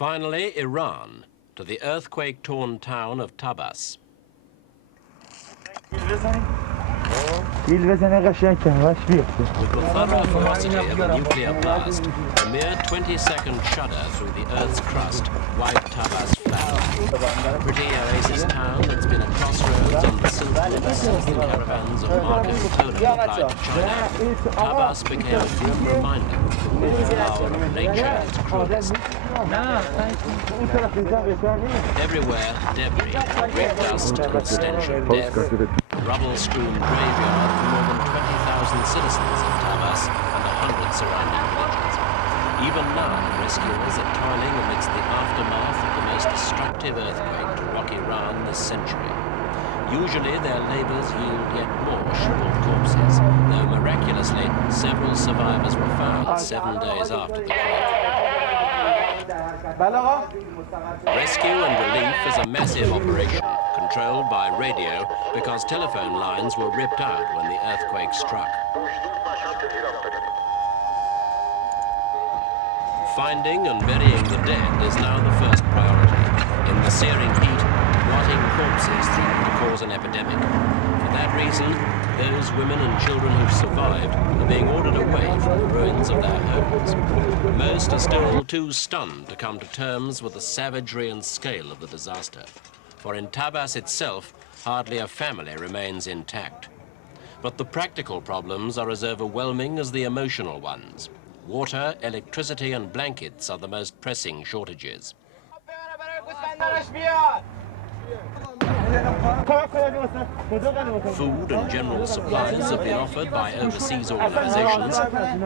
Finally, Iran, to the earthquake-torn town of Tabas. With the thorough ferocity of a nuclear blast, a mere 20-second shudder through the Earth's crust wiped Tabas flat. A pretty oasis town that's been a crossroads on the Silk Road since the caravans of Marco Polo applied to China, Tabas became a grim reminder of the power of nature at its cruelest. Everywhere, debris, great dust and stench of death. Rubble-strewn graveyard for more than 20,000 citizens of Tabas and 100 surrounding villages. Even now, rescuers are toiling amidst the aftermath of the most destructive earthquake to rock Iran this century. Usually their labors yield yet more shriveled corpses, though miraculously several survivors were found 7 days after the quake. Rescue and relief is a massive operation, controlled by radio because telephone lines were ripped out when the earthquake struck. Finding and burying the dead is now the first priority. In the searing heat, rotting corpses threaten to cause an epidemic. For that reason, those women and children who've survived are being ordered away from the ruins of their homes. Most are still too stunned to come to terms with the savagery and scale of the disaster. For in Tabas itself, hardly a family remains intact. But the practical problems are as overwhelming as the emotional ones. Water, electricity, and blankets are the most pressing shortages. Food and general supplies have been offered by overseas organizations,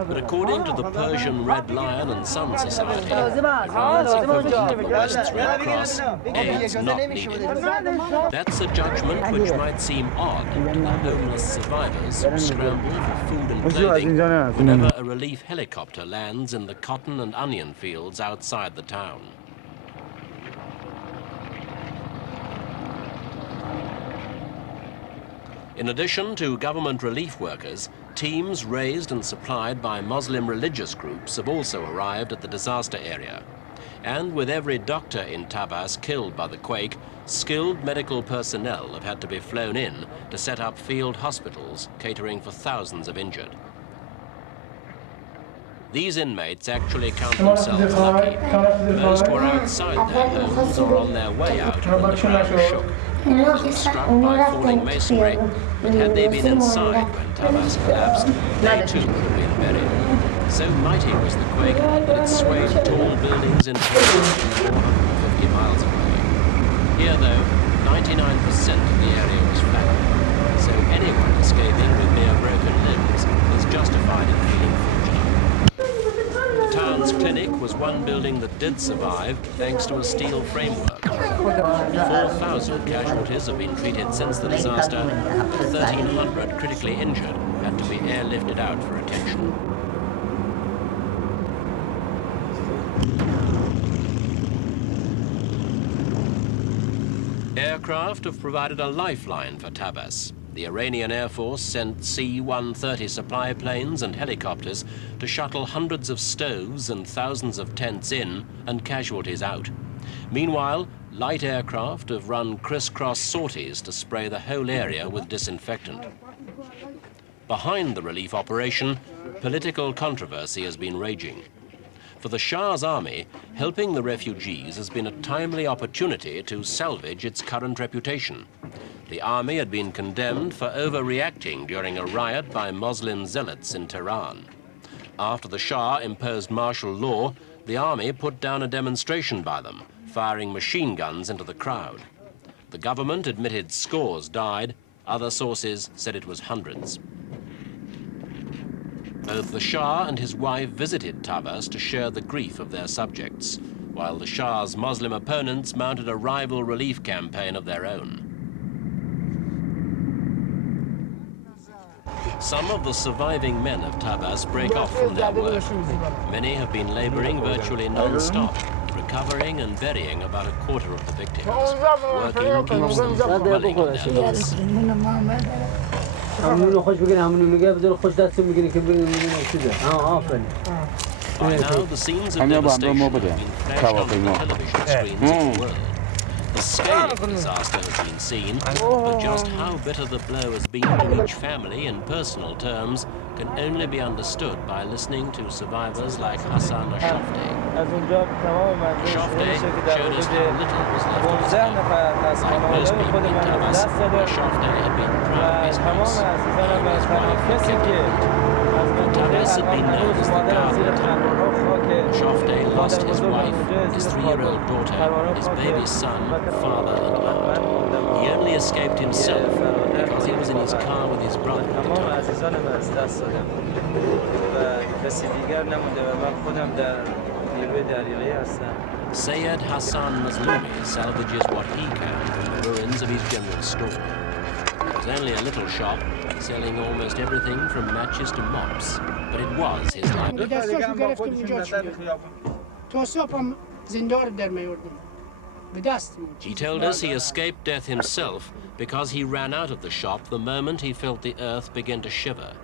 but according to the Persian Red Lion and Sun Society, Iran's equivalent of the West's Red Cross, aid's not needed. That's a judgment which might seem odd to the homeless survivors who scramble for food and clothing whenever a relief helicopter lands in the cotton and onion fields outside the town. In addition to government relief workers, teams raised and supplied by Muslim religious groups have also arrived at the disaster area. And with every doctor in Tabas killed by the quake, skilled medical personnel have had to be flown in to set up field hospitals catering for thousands of injured. These inmates actually count themselves lucky. Most were outside their homes or on their way out when the ground shook. They were struck by falling masonry, but had they been inside when Tabas collapsed, they too would have been buried. So mighty was the quake that it swayed tall buildings in Tehran 450 miles away. Here, though, 99% of the area was flattened, so anyone escaping with mere broken limbs is justified in feeling fortunate. The town's clinic was one building that did survive thanks to a steel framework. 4,000 casualties have been treated since the disaster, and 1,300 critically injured had to be airlifted out for attention. Aircraft have provided a lifeline for Tabas. The Iranian Air Force sent C-130 supply planes and helicopters to shuttle hundreds of stoves and thousands of tents in and casualties out. Meanwhile, light aircraft have run crisscross sorties to spray the whole area with disinfectant. Behind the relief operation, political controversy has been raging. For the Shah's army, helping the refugees has been a timely opportunity to salvage its current reputation. The army had been condemned for overreacting during a riot by Muslim zealots in Tehran. After the Shah imposed martial law, the army put down a demonstration by them, firing machine guns into the crowd. The government admitted scores died. Other sources said it was hundreds. Both the Shah and his wife visited Tabas to share the grief of their subjects, while the Shah's Muslim opponents mounted a rival relief campaign of their own. Some of the surviving men of Tabas break off from their work. Many have been laboring virtually non-stop, recovering and burying about a quarter of the victims. Working keeps them from dwelling on their loss. By now, the scenes of devastation have been flashed onto the television screens of the world. The scale of the disaster has been seen, but just how bitter the blow has been to each family in personal terms can only be understood by listening to survivors like Hassan Shafte. Shafte showed us how little was left of his house. Like most people in Tabas, Shafte had been proud of his house, and his wife had kept it neat. Tabas had been known as the garden town. Shafte lost his wife, his 3-year-old daughter, his baby son, father and aunt. He only escaped himself because he was in his car with his brother at the time. Sayed Hassan Mazlumi salvages what he can from the ruins of his general store. It was only a little shop, selling almost everything from matches to mops, but it was his life. He told us he escaped death himself because he ran out of the shop the moment he felt the earth begin to shiver.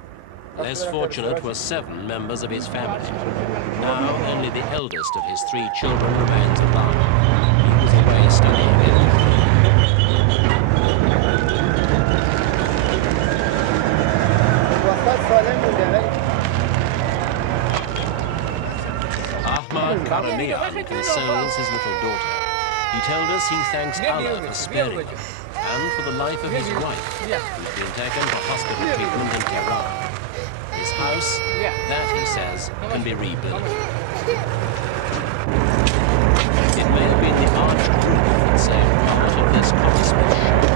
Less fortunate were 7 members of his family. Now only the eldest of his 3 children remains alive. He was away studying in Ahmad Karamian consoles his little daughter. He told us he thanks Allah for sparing them and for the life of his wife, who's been taken for hospital treatment in Tehran. His house, that, he says, can be rebuilt. It may have been the arched roof that saved part of this copper-smith shop.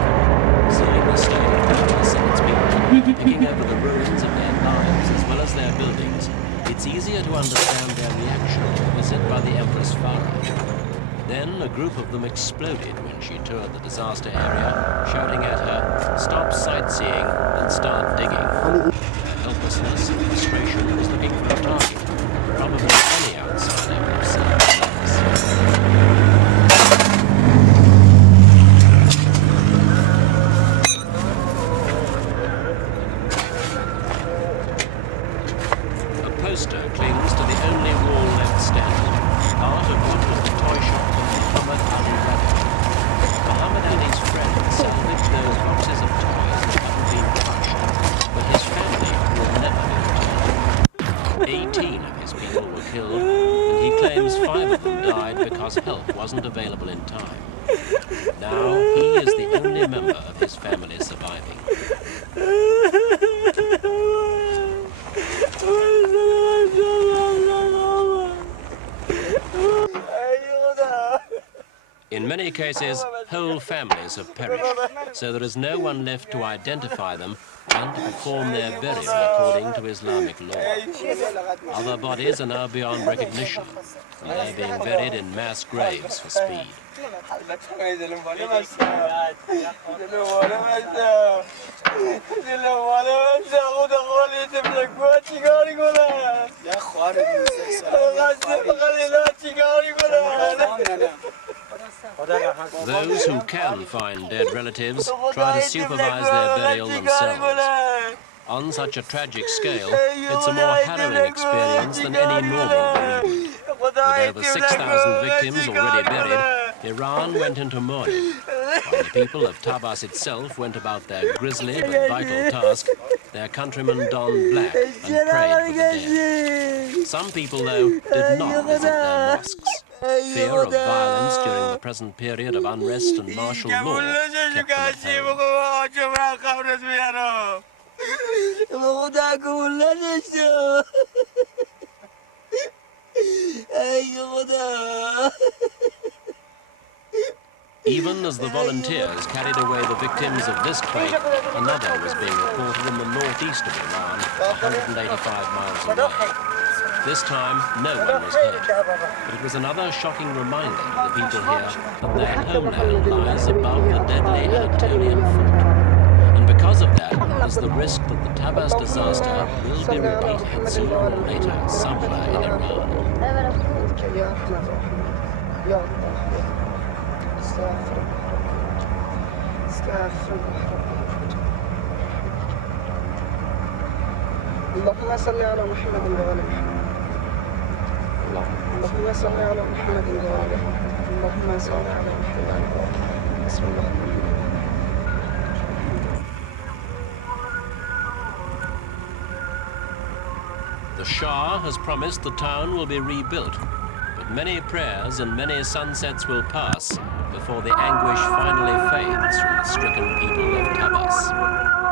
Seeing the state of Tabas and its people, picking over the ruins of their lives as well as their buildings, it's easier to understand their reaction to the visit by the Empress Farah. Then a group of them exploded when she toured the disaster area, shouting at her, "Stop sightseeing and start digging." Her helplessness and frustration was looking for a target. Probably any outsider would have seen A poster clings to the only wall left standing, part of what was the toy shop of Muhammad Ali Rabbit. Muhammad Ali's friends salvaged those boxes of toys that hadn't been touched, but his family will never be returned. 18 of his people were killed, and he claims 5 of them died because help wasn't available in time. Now he is the only member of his family surviving. In many cases, whole families have perished, so there is no one left to identify them and to perform their burial according to Islamic law. Other bodies are now beyond recognition. They are being buried in mass graves for speed. Those who can find dead relatives try to supervise their burial themselves. On such a tragic scale, it's a more harrowing experience than any normal bereavement. With over 6,000 victims already buried, Iran went into mourning, while the people of Tabas itself went about their grisly but vital task. Their countrymen donned black and prayed for the dead. Some people, though, did not visit their mosques. Fear of violence during the present period of unrest and martial law kept them at home. Even as the volunteers carried away the victims of this quake, another was being reported in the northeast of Iran, 185 miles away. This time, no one was hurt, but it was another shocking reminder to the people here that their homeland lies above the deadly Anatolian fault. And because of that, there's the risk that the Tabas disaster will be repeated sooner or later somewhere in Iran. اللهم صل على محمد وعلى محمد اللهم صل على محمد وآله اللهم صل على محمد وآله بسم الله. The Shah has promised the town will be rebuilt, but many prayers and many sunsets will pass before the anguish finally fades from the stricken people of Tabas.